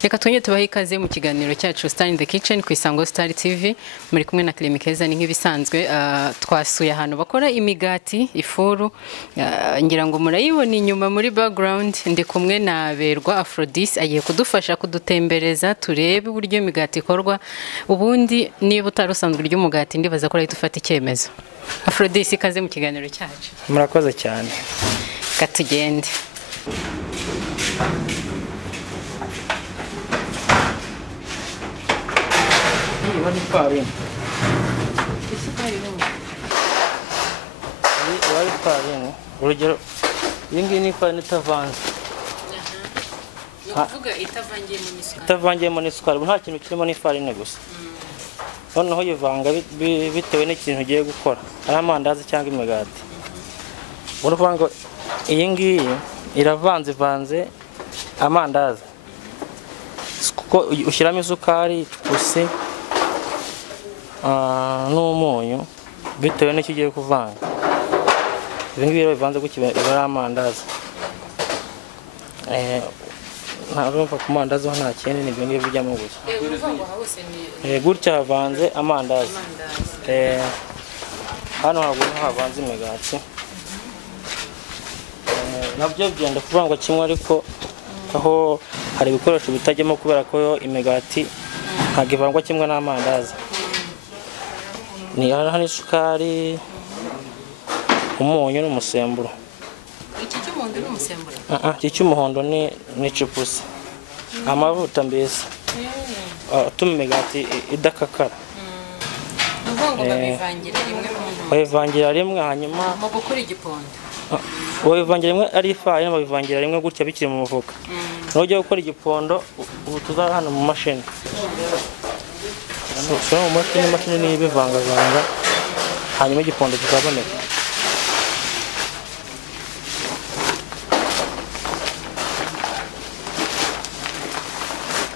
Reka tunye tubahe ikaze mu kiganiro cyacu Star in the Kitchen ku Isango Star TV muri kumwe na Clemikeza ni nk'ibisanzwe twasuye ahantu bakora imigati ifuru ngira ngo murayibona inyuma muri background ndi kumwe na Berwa Aphrodis agiye kudufasha kudutembereza turebe uburyo imigati ikorwa ubundi niba utarusanzwe ry'umugati ndibaza ko ari dufata icyemezo. Aphrodis ikaze mu kiganiro cyacu. Murakoze cyane. Katugende. Wari farin. Wari farin. Urugero yingi ni farin itavanze. Uvuga itavangiyemo n'isukari. Itavangiyemo n'isukari, nta kintu kirimo ni farine gusa. Noneho yivanga bitewe n'ikintu ugiye gukora. Ari amandazi cyangwa imigati. Uruvuga ngo iyi ngiyi iravanze amandazi. Kuko ushyiramo isukari, gusa n'umunyu bitewe n'icyo ugiye kuvanga. Ibi ngibi rero bivanze gukibera amandazi. Ntabwo ku mandazi ho nta kintu ni ibintu bijyamo gusa. Gutya havanze amandazi. Hano havanze imigati. Nabyo byenda kuvangwa kimwe ariko aho hari ibikoresho bitajyemo kubera ko imigati ntabwo ivangwa kimwe n'amandazi. Ni hano isukari, umunyu n'umusemburo. Iki cy'umuhondo n'umusemburo? Iki cy'umuhondo ni cipusi. Amavuta mbese. Atuma imigati idakakara. Uvuga babivangira rimwe mu ntoki. Babivangira rimwe hanyuma mu gukora igipondo. Babivangira rimwe ari ifarini babivangira rimwe gutya bikiri mu mufuka. Nujya gukora igipondo ubu tuzara hano mu mashini. Ushobora mu mashini ni ibivangavanga hanyuma igipondo kikaboneka.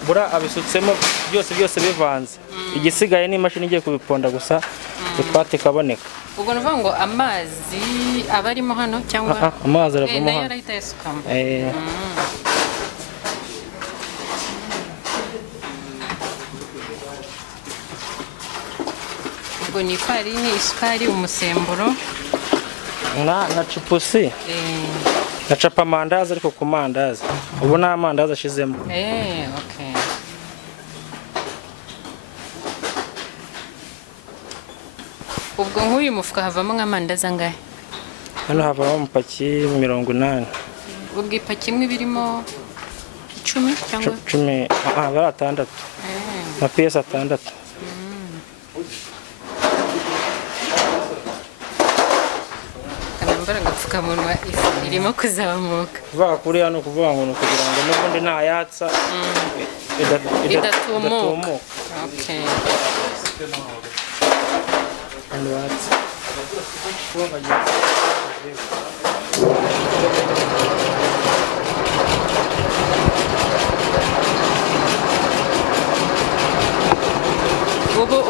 Bura abisutsemo byose bivanze. Igisigaye ni imashini igiye kubiponda gusa ipate kaboneka. Ubwo nuvuga ngo amazi abarimo hano cyangwa amazi aravamo hano. Yarahita yasukamo. Ubwo ni farini, isukari, umusemburo na cipusi. Na capa mandazi ariko ku mandazi. Ubu na mandazi ashizemo. Okay. Ubwo nk'uyu mufuka havamo nk'amandazi angahe? Hano havamo umupaki 80. Ubwo ipaki imwe birimo 10 cyangwa 10 bari 6. Na piyesi 6. Kanambara agapfukamunwa irimo kuzamuka. Kuva kuri hano kuvuga ngo kugira ngo n'ubundi ntayatsa idatumuka. Okay.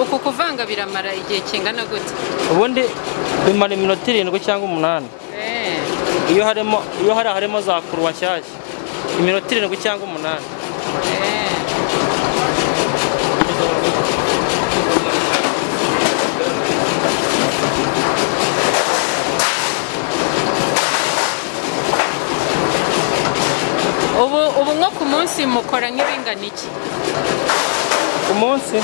Uku kuvanga biramara igihe kingana gute? Ubundi bimara iminota 7 cyangwa 8. Iyo harimo za kuruwa nshyashya iminota 7 cyangwa 8. Ubu nko ku munsi mukora nk'ibingana iki? Ku munsi?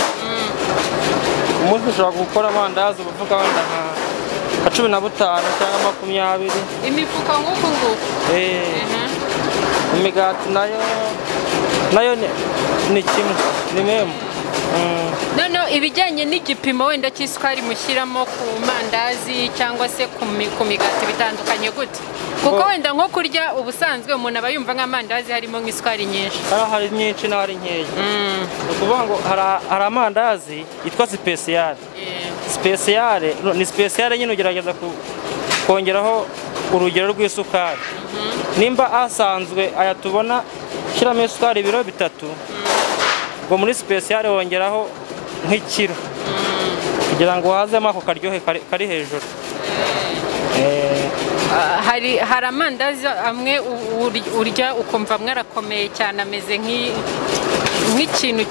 Umuntu ushobora gukora amandazi uvuga wenda nka 15 cyangwa 20. Imifuka nk'uku nguku? Imigati nayo ni kimwe ni memo. No ibijyanye n'igipimo wenda cy'isukari mushyiramo ku mandazi cyangwa se ku migati bitandukanye gute? Kuko wenda nko kurya ubusanzwe umuntu aba yumva nk'amandazi harimo nk'isukari nyinshi. Hari nyinshi n'ahari nkeya. Ukuvuga ngo hari amandazi yitwa special. Special ni special nyine ugerageza kongeraho urugero rw'isukari nimba asanzwe aya tubona shyiramo isukari ibiro 3 ngo muri special wongeraho nk'ikiro kugira ngo hazemo ako karyohe kari hejuru. hari amandazi amwe urya ukumva mwarakomeye cyane ameze nk'ikintu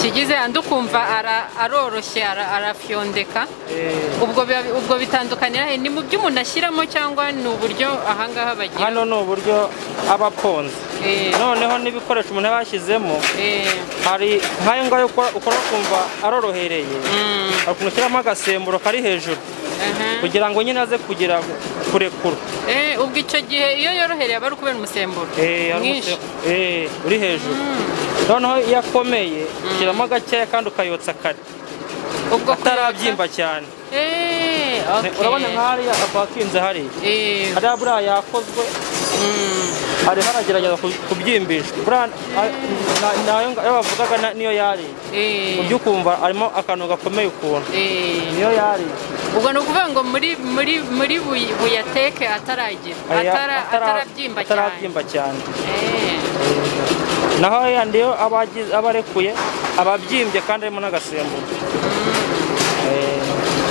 kigize andi ukumva aroroshye arafyondeka. ubwo bitandukanira ni mu byo umuntu ashyiramo cyangwa ni uburyo ahangaha bagira? Hano ni uburyo abaponze noneho n'ibikoresho umuntu yabashyizemo hari nk'ayo ngayo ukora kumva arorohereye ukuntu ushyiramo agasemburo kari hejuru kugira ngo nyine aze kugira kurekura. Ubwo icyo gihe iyo yorohereye aba ari ukubera umusemburo mwinshi uri hejuru. Noneho iyo akomeye ushyiramo gakeya kandi ukayotsa kare atarabyimba cyane. Urabona nk'ahariya apakinze hariya buriya yakozwe hari haragerageza kubyimbisha nayo bavugaga niyo yariye ujya ukumva harimo akantu gakomeye ukuntu niyo yariye. Ubwo ni ukuvuga ngo muri buyateke atarabyimba cyane. Naho yandi yo abarekuye ababyimbye kandi harimo n'agasemburo.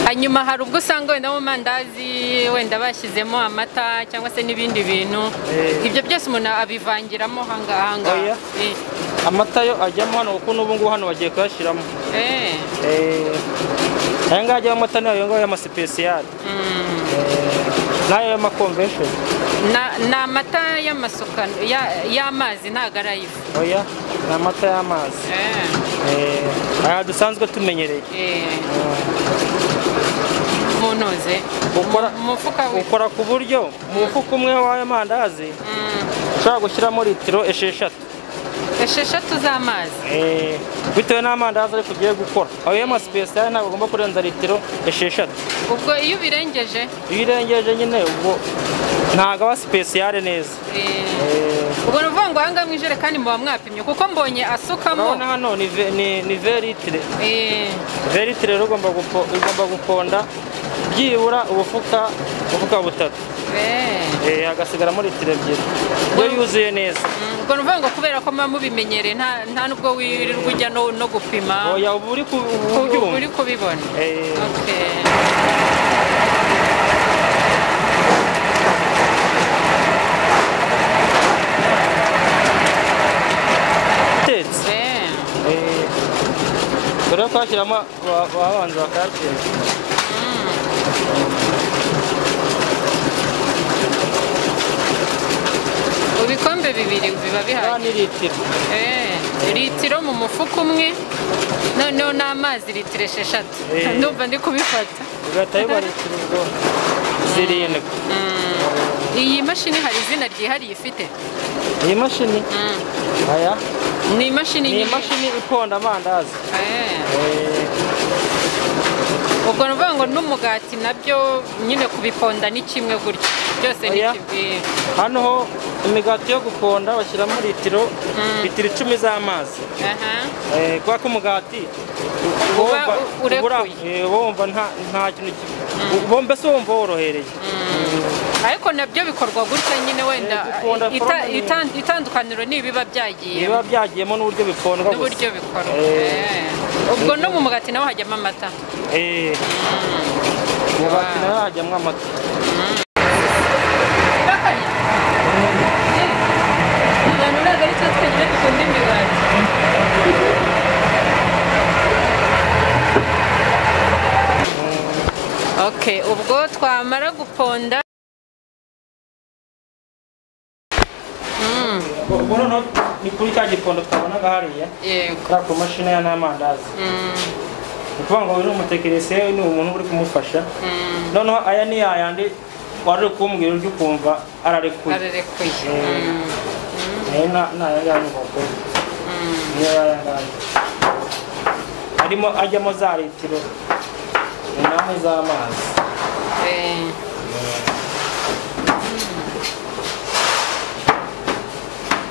Hanyuma hari ubwo usanga wenda mu mandazi wenda bashyizemo amata cyangwa se n'ibindi bintu ibyo byose umuntu abivangiramo hanga. Amata yo ajyamo hano kuko n'ubu ngubu hano bagiye kuyashyiramo. Aya ngaya ajyamo amata nayo ngayo y'amasipesiyali nayo y'amakonvention. Ni amata y'amasuka y'amazi ntabwo ari ay'ifu? Oya ni amata y'amazi aya dusanzwe tumenyereye. Munoze ukora ku buryo mu mufuka umwe w'ayo mandazi ushobora gushyiramo litiro 6 z'amazi bitewe n'amandazi ariko ugiye gukora. Ayo y'amasipesiyali ntabwo ugomba kurenza litiro 6. Ubwo iyo ubirengeje nyine ubwo ntabwo aba sipesiyali neza. Ubwo ni ukuvuga ngo ahangaha mu ijerekani muba mwapimye kuko mbonye asukamo. Urabona hano ni veritire. Veritire rero ugomba guponda byibura ubufuka 3 hagasigaramo litiro 2 iyo yuzuye neza. Ubwo ni ukuvuga ngo kubera ko muba mubimenyereye nta nubwo wirirwa ujya no gupima. Oya uba uri kubibona. Dore ko bashyiramo babanza bakayateka. Ibikombe 2 biba bihagije. Litiro mu mufuka umwe noneho n'amazi litiro 6. Ndumva ndi kubifata. Ugahita biba litiro 7. Iyi mashini hari izina ryihariye ifite? Iyi mashini aya ni imashini iponda amandazi. Ubwo ni ukuvuga ngo n'umugati nabyo nyine kubiponda ni kimwe gutyo byose ni kimwe. Hano ho imigati yo guponda bashyiramo litiro 10 z'amazi. Kubera ko umugati wumva nta kintu mbese wumva worohereye. Ariko nabyo bikorwa gutya nyine wenda itandukaniro nibiba byagiyemo n'uburyo bipondwa gusa. Ubwo no mu mugati naho hajyamo amata. Mugati naho hajyamo amata. Ubwo twamara guponda ni kuri cya gipondo twabonaga hariya kuri ku mashini ya n'amandazi. Ni ukuvuga ngo uri umutekinisiye ni umuntu uri kumufasha. Noneho aya ni yayandi wari kumbwira ujya ukumva ararekuye. Harimo ajyamo za litiro 8 z'amazi.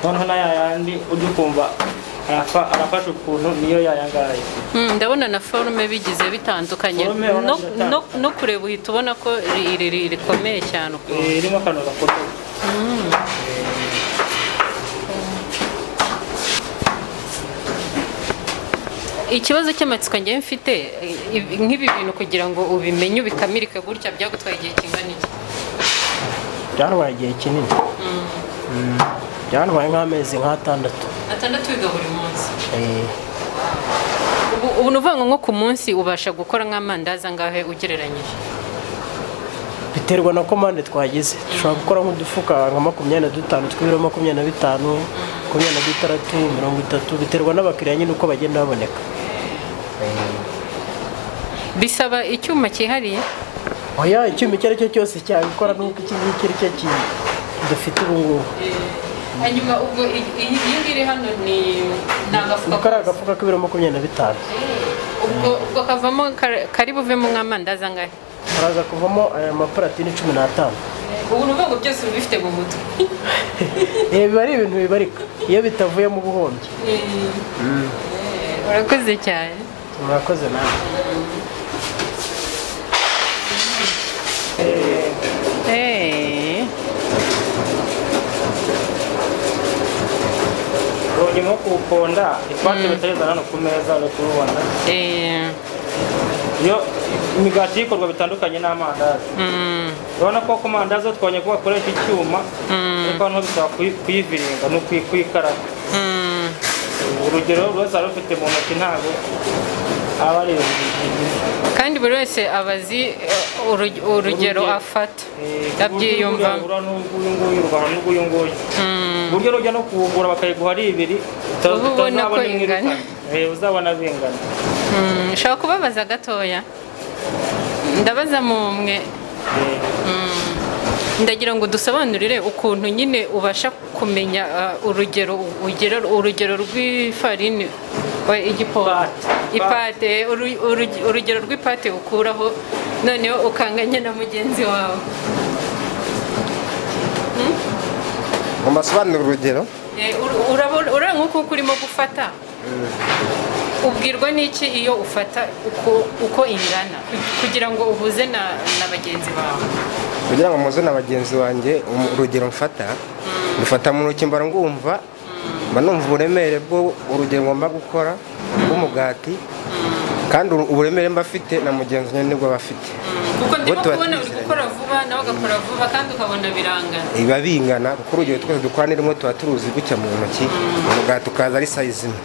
noneho na yayandi ujya ukumva arafashe ukuntu niyo yayangaye. Ndabona na forme bigize bitandukanye no kureba uhita ubona ko rikomeye cyane irimo akantu gakomeye. Ikibazo cy'amatsiko ngiye mfite nk'ibi bintu kugira ngo ubimenye ubikamirike gutya byagutwaye igihe kingana iki? Byantwaye igihe kinini. Byantwaye nk'amezi nk'atandatu. Atandatu wiga buri munsi? Ubu nuvuga ngo nko ku munsi ubasha gukora nk'amandazi angahe ugereranyije? Biterwa na komande twagize. Dushobora gukora nk'udufuka nka 25 tw'ibiro 25, 26, 30, biterwa n'abakiriya nyine uko bagenda baboneka. Bisaba icyuma cyihariye? Oya, icyuma icyo ari cyo cyose cyabikora nuko iki ngiki ari cyo dufite ubu ngubu. Hanyuma ubwo iyi ngiri hano ni agafuka k'ibiro 25. Ubwo kavamo kari buvemo nk'amandazi angahe? Haraza kuvamo aya maparatini 15. Ubu nuvuga ngo byose ubifite mu mutwe? Biba ari ibintu bibarika iyo bitavuye mu buhombye. Urakoze cyane. Murakoze nawe. Urimo kuponda ipate bitageza hano ku meza no kurubona. Yo imigati ikorwa bitandukanye n'amandazi. Urabona ko ku mandazi twanye ko bakoresha icyuma ariko hano bisaba kuyiviringa no kuyikaraga. Urugero rwose arufite mu ntoki ntago aba ari kandi buri wese abazi urugero afata yabyiyumva buryo rujya no kuwugura bakayiguha ari ibiri uzabona bingana. Ushobora kubabaza gatoya? Ndabaza mu umwe. Ndagira ngo dusobanurire ukuntu nyine ubasha kumenya urugero rw'ifarini ipate urugero rw'ipate ukuraho noneho ukanganya na mugenzi wawe. Mumasobanura urugero? Urabona nk'uko urimo gufata ubwirwa n'iki iyo ufata uko ingana kugira ngo uhuze na bagenzi bawe? Kugira ngo muze na bagenzi wanjye urugero mfata ndufata mu ntoki mbara ngumva mba numva uburemere bwo urugero ngomba gukora bw'umugati kandi uburemere mba afite na mugenzi wanjye nibwo bafite. Kuko ndimo kubona uri gukora vuba nawe ugakora vuba kandi ukabona birangana. Iba bingana kuko urugero twese dukora nirimo tuba turuzi gutya mu ntoki umugati ukaza ari size imwe.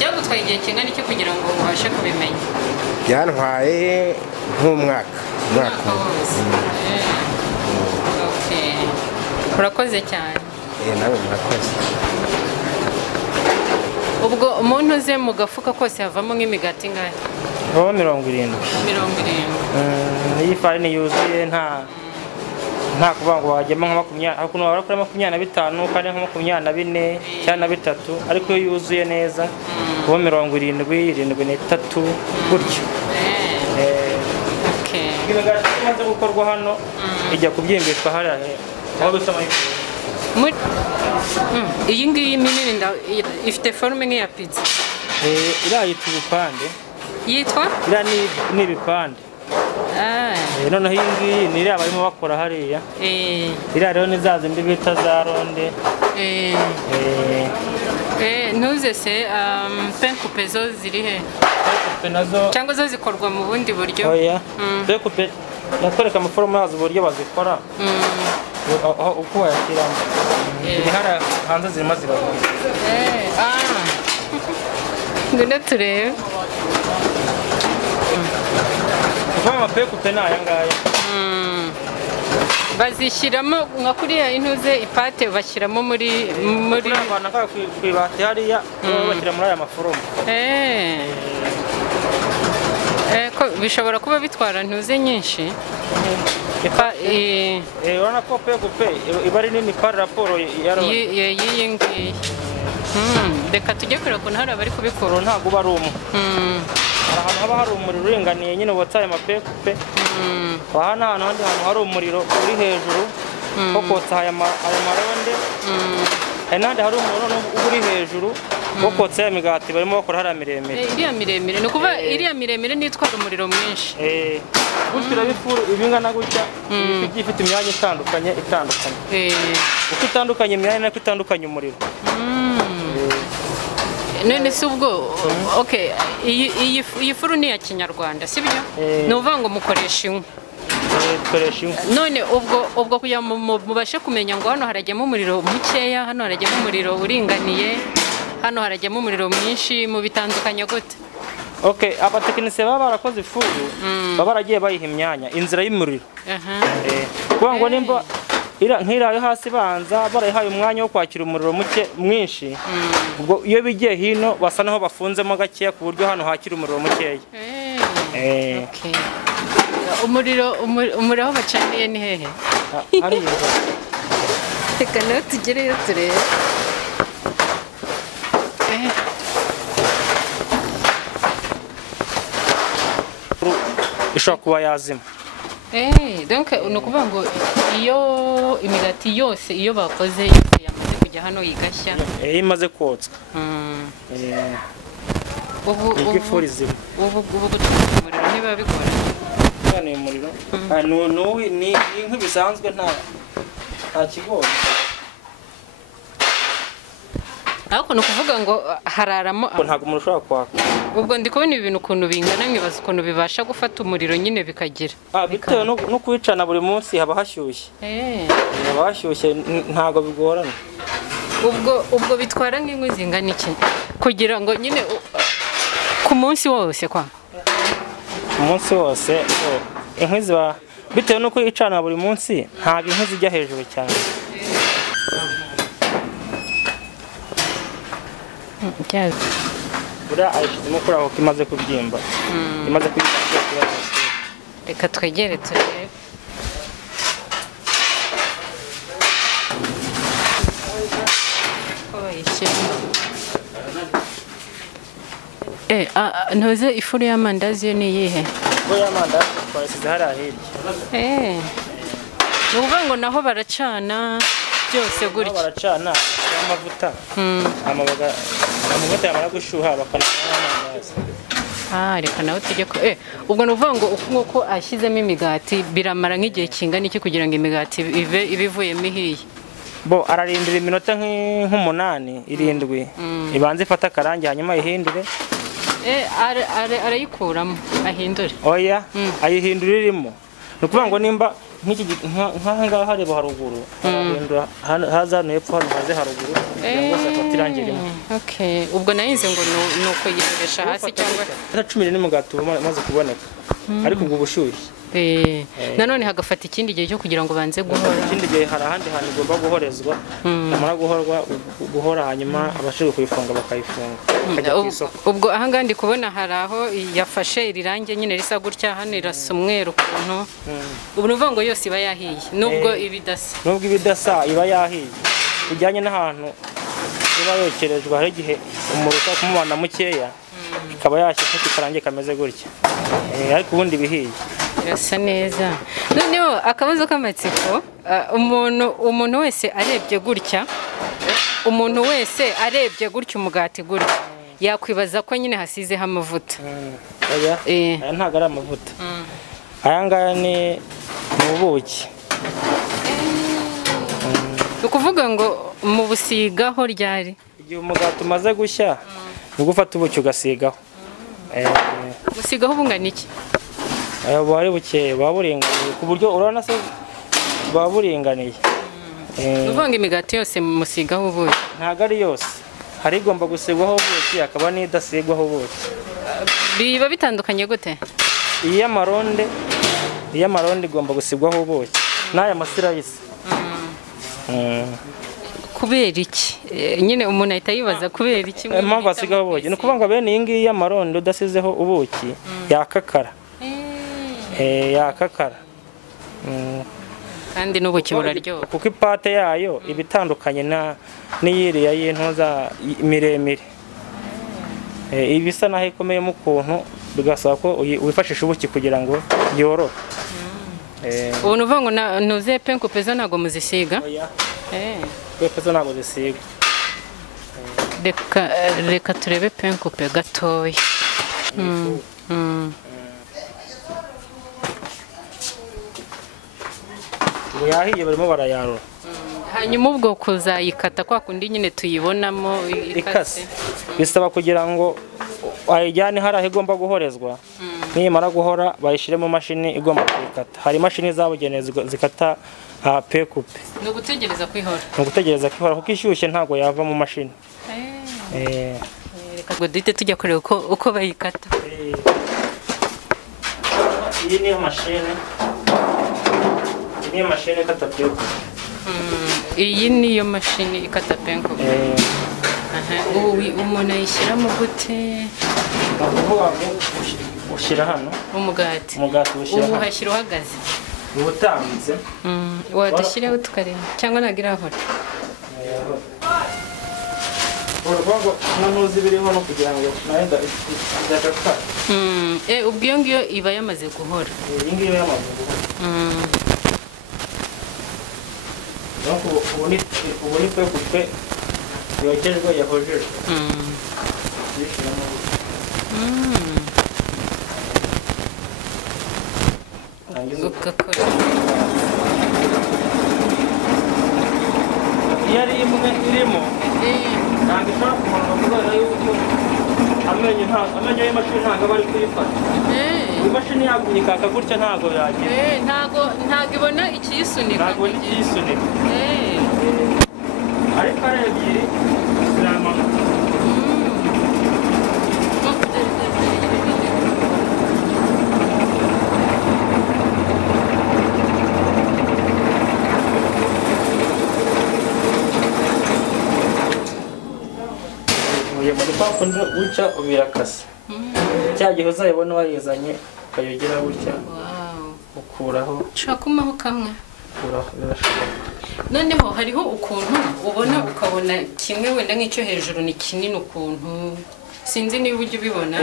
Byagutwaye igihe kingana iki kugira ngo ubashe kubimenya? Byantwaye nk'umwaka wose. Urakoze cyane. Nawe murakoze. Ubwo umuntu uze mu gafuka kose havamo nk'imigati ingahe? 70. 70. Iyi farini yuzuye nta kuvuga ngo wajyemo nka 20 ariko nubara kuri 25 kandi nka 24 cyangwa 3 ariko iyo yuzuye neza kuba 70, 73 gutyo. Imigati imaze gukorwa hano ijya kubyimbishwa hariya aho bisama iyi ngiyi minini ifite forume nk'iya pizza. Iriya yitwa ibipande. Yitwa? Iriya ni ibipande. Noneho iyi ngiyi ni iriya barimo bakora hariya. Iriya rero ni za zindi bita za ronde. Ntuze se penkupe zo ziri he? Penkupe nazo cyangwa zo zikorwa mu bundi buryo? Oya, penkupe nakwereka amaforume yazo uburyo bazikora uko wayashyiramo. Ziri hariya hanze zirimo zirabona. Ngwino turebe. Kuva amapekupe ni aya ngaya. Bazishyiramo nka kuriya intuze ipate bashyiramo muri abana ka kwibate hariya bashyira muri aya maforume. Ko bishobora kuba bitwara ntuze nyinshi. Urabona ko pekupe iba ari nini par raporo ya ronde. Iyi ngiyi. Reka tujye kureba ukuntu hari abari kubikora. Ntabwo uba ari umwe. Ahantu haba hari umuriro uringaniye nyine watsaye amapekupe. Aha ni ahantu hari umuriro uri hejuru ko kotsa aya maronde nande hari umuntu uri hejuru wo kotsa ya migati barimo bakora hariya miremire. Iriya miremire ni ukuvuga iriya miremire nitwara umuriro mwinshi. Gutira bifuru ibingana gutya ifite imyanya itandukanye. Uko itandukanye imyanya nako itandukanye umuriro. None se ubwo okay iyi furu ni ya kinyarwanda sibyo? Ni uvuga ngo mukoresha inkwi. None ubwo kugira mubashe kumenya ngo hano harajyamo umuriro mukeya, hano harajyamo umuriro uringaniye, hano harajyamo umuriro mwinshi, mu bitandukanye gute? Okay, abatekinisiye baba barakoze ifuru baba baragiye bayiha imyanya inzira y'umuriro. Kuvuga ngo nimba nk'irayo hasi banza barayihaye umwanya wo kwakira umuriro mwinshi, ubwo iyo bigiye hino basa naho bafunzemo gakeya ku buryo hano hakira umuriro mukeya. Okay. Umuriro aho bacaniye ni hehe? Reka nawe tugereyo turebe. Ishobora kuba yazima. Donc ni ukuvuga ngo iyo imigati yose iyo bakoze yose yamaze kujya hano igashya. Imaze kotswa. Ubu ifuru izima. Ubu guturuka umuriro niba bikora. Ni umuriro. Ni nk'ibisanzwe nta kigori. Ariko ni ukuvuga ngo hararamo ntabwo umuntu ushobora kwaka. Ubwo ndi kubona ibintu ukuntu bingana nkibaza ukuntu bibasha gufata umuriro nyine bikagira. Bitewe no kuwicana buri munsi haba hashyushye. Haba hashyushye ntabwo bigorana. Ubwo bitwara nk'inkwi zingana iki kugira ngo nyine ku munsi wose kwa? Ku munsi wose inkwi ziba bitewe no kuyicana buri munsi ntabwo inkwi zijya hejuru cyane. Buriya ayishyizemo kuri aho imaze kubyimba. Imaze kubyimba. Reka twegere turebe. Ntuze ifuru y'amandazi yo ni iyihe? Ifuru y'amandazi twayisize hariya hirya. Ni ukuvuga ngo naho baracana byose gutya. Baracana amavuta. Amavuta yamara gushyuha bakanashyiramo amandazi. Reka nawe tujye ko ubwo ni ukuvuga ngo uko ashyizemo imigati biramara nk'igihe kingana iki kugira ngo imigati ibe ivuyemo ihiye? Ararindira iminota nk'umunani 7 ibanze ifata akarangi hanyuma ayihindure. Arayikuramo ahindure? Oya ayihindura irimo. Ni ukuvuga ngo nimba nk'aha ngaha hareba haruguru haza hano hepfo hano haze haruguru kugira ngo afate irangi rimwe. Ubwo nayize ngo ni uko yirebesha hasi cyangwa 10 n'umugati umaze kuboneka ariko ubwo bushyushye. Nanone hagafata ikindi gihe cyo kugira ngo banze guhora. Ikindi gihe hari ahandi hantu igomba guhorezwa, amara guhora hanyuma abashije kuyifunga bakayifunga. Ubwo aha ngaha ndi kubona hari aho yafashe iri rangi nyine risa gutya, hano irasa umweru ukuntu. Ubu ni ukuvuga ngo yose iba yahiye nubwo ibidasa. Nubwo ibidasa iba yahiye bijyanye n'ahantu iba yokerejwe, hari igihe umuriro kumubana mukeya ikaba yashyika ikarangi kameze gutya, ariko ubundi bihiye. Birasa neza. Noneho akabazo k'amatsiko, umuntu wese arebye gutya, umugati gutya yakwibaza ko nyine hasizeho amavuta. Aya ntabwo ari amavuta. Aya ngaya ni ubuki. Ni ukuvuga ngo mu busigaho ryari? Igihe umugati umaze gushya ni ugufata ubuki ugasigaho. Gusigaho bungana iki? Buba ari bukeya, buba buringaniye ku buryo urabona se buba buringaniye. Ni ukuvuga ngo imigati yose musigaho ubuki? Ntabwo ari yose, hari igomba gusigwaho ubuki hakaba n'idasigwaho ubuki. Biba bitandukanye gute? Iy'amaronde igomba gusigwaho ubuki n'aya masirayisi. Kubera iki? Nyine umuntu ahita yibaza kubera iki impamvu asigaho ubuki. Ni ukuvuga ngo bene iyi ngiyi y'amaronde udasizeho ubuki yakakara. Yakakara. Kandi n'ubuki buraryoha kuko ipate yayo iba itandukanye n'iyiriya y'intuza miremire. Ibisa naho ikomeyemo ukuntu bigasaba ko wifashisha ubuki kugira ngo yorohe. Ubu ni ukuvuga ngo ntuze penkupe zo ntabwo muzisiga? pepe zo ntabwo zisigwa. reka turebe penkupe gatoya. Ubu yahiye barimo barayarura. Hanyuma ubwo kuzayikata kwa kundi nyine tuyibonamo ikase bisaba kugira ngo ayijyane hari aho igomba guhorezwa, nimara guhora bayishyire mu mashini igomba kuyikata. Hari imashini zabugenewe zikata pekupe. Ni ugutegereza kwihora. Ni ugutegereza kwihora kuko ishyushye ntabwo yava mu mashini. Reka ngo duhite tujya kureba uko bayikata. Iyi ni mashini. Iyi ni mashini ikata pekupe. Iyi niyo mashini ikata penkupe. Umuntu ayishyiramo gute? Ushyira hano umugati ushyira hano. Ubu hashyira uhagaze. Ubutambitse. Wadushyiraho tukareba cyangwa ntabwo irahora. Urwango ntuzi biriho no kugira ngo naenda idakata. Ubwo iyo ngiyo iba yamaze guhora. Iyi ngiyo yamaze guhora. Donc ubu ni pekupe yogejwe yahojejwe. Iyo ari imwe irimo ntabwo ishobora kumanuka kubera yuko amenyo y'imashini ntabwo aba ari kuyifata. Imashini yagumye ikaka gutya ntabwo yagira. Ntabwo ibona ikiyisunika. Ntabwo ibona ikiyisunika. Ariko ari ebyiri ziramanuka. Muri kwa kundi uca ubirakasa. Cya gihe uzayibona wayizanye ukayogera gutya ukuraho. Shakumaho kamwe. Ukuraho birashoboka. Noneho hariho ukuntu ubona ukabona kimwe wenda nk'icyo hejuru ni kinini ukuntu sinzi niba ujya ubibona.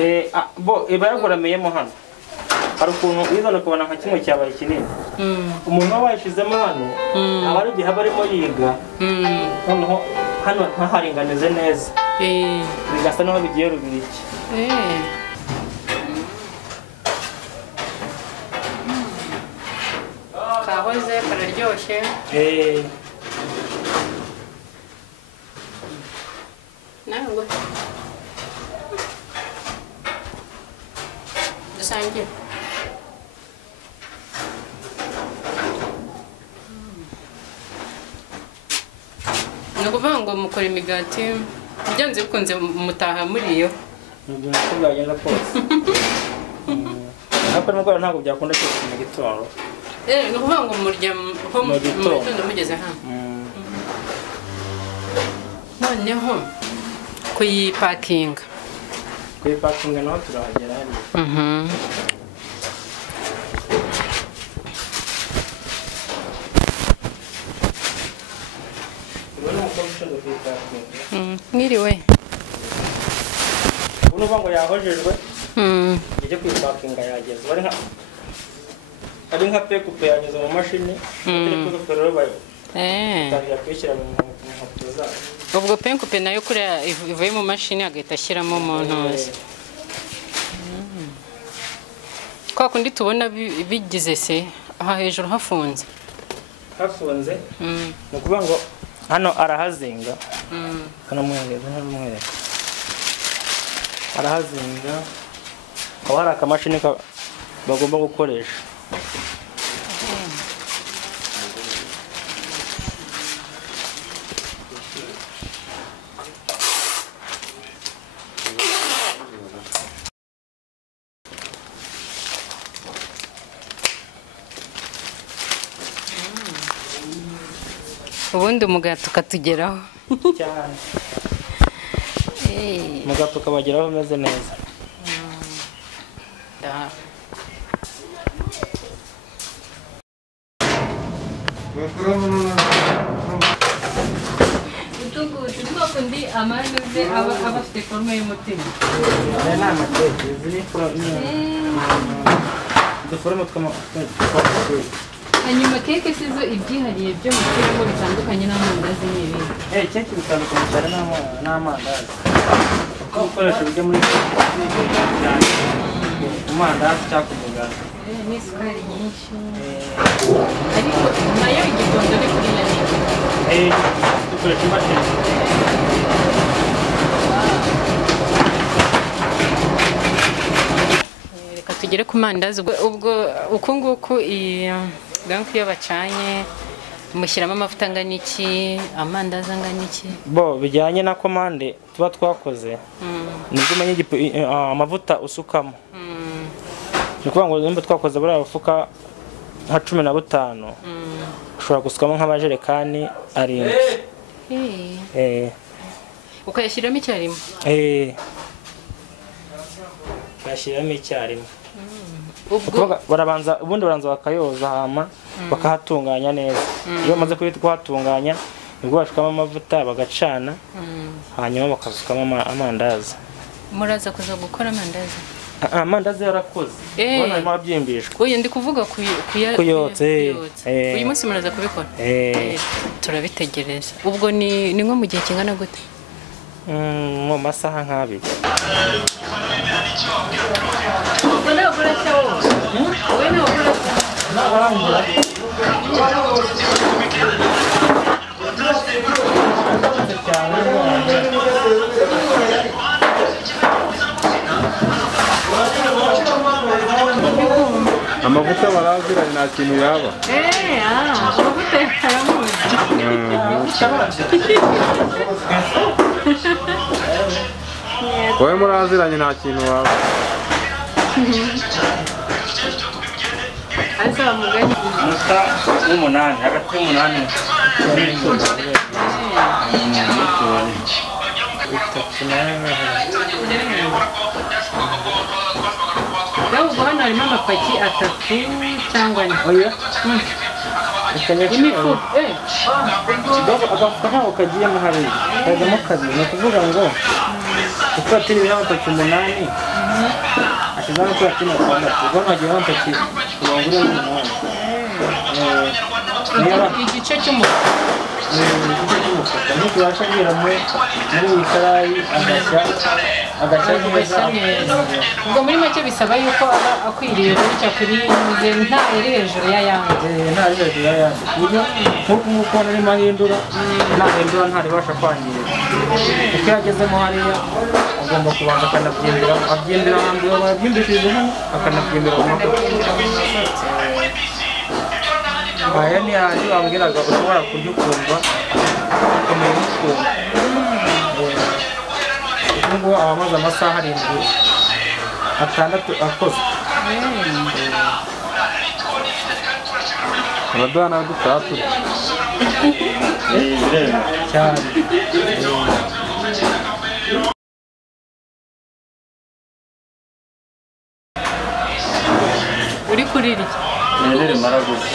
Iba yagorameyemo hano. Hari ukuntu uyizana ukabona nka kimwe cyabaye kinini. Umuntu aba yayishyizemo hano aba ari igihe aba arimo yiga. Noneho hano ntaharinganize neza. Bigasa naho bigiye rubiriki. Kahoze kararyoshye. Nawe dusangire. Ni ukuvuga ngo mukora imigati byanze bikunze mutaha muriyo. Nibyo uko byagenda kose. Ariko n'ubwo ntabwo byakunda cyose mu gitondo. Ni ukuvuga ngo murya mu gitondo mugeze hano. Noneho kuyipakinga. Kuyipakinga naho turahagera hariya. Mwiriwe. Ubu nuvuga ngo yahojejwe. Ijye kuyipakinga yageze. Ari nka pekupe yageze mu mashini. Pekupe rero batangira kuyishyira mu mpapuro zayo. Ubwo penkupe nayo kuriya ivuye mu mashini agahita ashyiramo mu ntozi. Kwa kundi tubona bigize se aha hejuru hafunze. Hafunze? Ni ukuvuga ngo hano arahazinga. Hano mwere. Arahazinga. Aho hari akamashini bagomba gukoresha. Ubundi umugati ukatugeraho cyane. Umugati ukabageraho umeze neza. Tuko kundi amanuze aba afite forme y'umutima. Ni amateke ziri forme. Duforme twama. hanyuma keke sizo ibyihariye byo mu kirimo bitandukanye n'amandazi n'ibindi. Keke bitandukanye cyane n'amandazi. Ibikoresho bijya muri amandazi cyangwa umugati. N'isukari nyinshi. Ariko nayo igikondo ari kuri nani. Dukoresha imashini. Reka tugere ku mandazi ubwo uko nguko donc iyo bacanye mushyiramo amavuta angana iki, amandazi angana iki? Bo bijyanye na komande tuba twakoze. Nibwo umenye amavuta usukamo. Ni ukuvuga ngo nimba twakoze buriya bafuka nka 15 ushobora gusukamo nk'amajerekani 7. Ukayashyiramo icyarimwe? Ukayashyiramo icyarimwe. Barabanza ubundi baranza bakayoza hama bakahatunganya neza. Iyo bamaze kuhatunganya nibwo bashukamo amavuta bagacana hanyuma bakasukamo amandazi. Muraza kuza gukora amandazi? Amandazi yarakoze. Ubona arimo abyimbishwa. Oya ndi kuvuga kuyotsa. Uyu munsi muraza kubikora? Turabitegereza. Ubwo ni nko mu gihe kingana gute? Mu masaha nk'abiri. Amavuta baraziranye nta kintu yaba. Amavuta yaramuzi. Wowe muraziranye nta kintu waba. Asa mugani. Musa w'umunani hagati y'umunani. Ubwo hano harimo amapaki 3 cyangwa 4. Oya. Imifuka. Agafuka ntabwo kagiyemo hariya. Kajyamo kabiri. Ni ukuvuga ngo uko atiri ibihano amapaki 8 ashizamo ko atiri 6. Ubwo nagiye amapaki 8. Igice cy'umufuka. Niko yashagera muri ikarayi agashya neza. Ubwo muri make bisaba yuko aba akwiriye gutya kuri nta iri hejuru y'ayandi. Nta iri hejuru y'ayandi. Nk'uko narimo ahindura ntaribasha kwangirika. Uko yagezemo hariya agomba kubanza akanabyimbira. Abyimbira hambere bayabyimbishije hano akanabyimbira mu makoto. Aya ni handi wambwiraga ushobora kurya ukumva ukomeye n'ukumva. Ubwo abamaze amasaha 6 akoze. Abadana dutatu. Cyane. Uri kurira iki? Irebere maraguzi.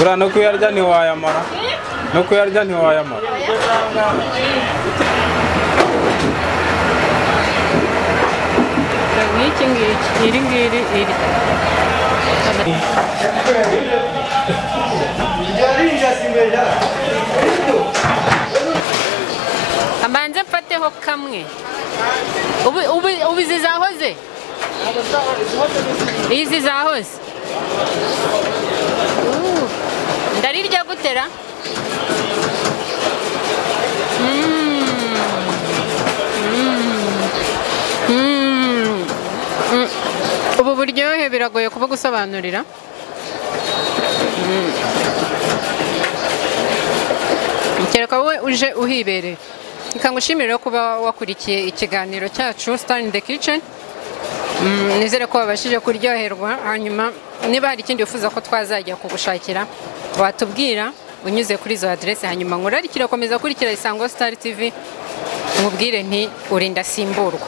Ura no kuyarya ntiwayamara. No kuyarya ntiwayamara. Iki ngiri iri. Abanze mfateho kamwe. Ubu izi zahoze? Izi zahoze? Ndarirya gutera? Ubu buryohe biragoye kuba gusobanurira. Kereka wowe uje uhibereye. Reka ngushimire kuba wakurikiye ikiganiro cyacu Star in the Kitchen. Nizere ko babashije kuryoherwa, hanyuma niba hari ikindi wifuza ko twazajya kugushakira watubwira unyuze kuri izo adresse, hanyuma nkurarikira komeza kurikira Isango Star TV, umbwire nti urinda simburwa.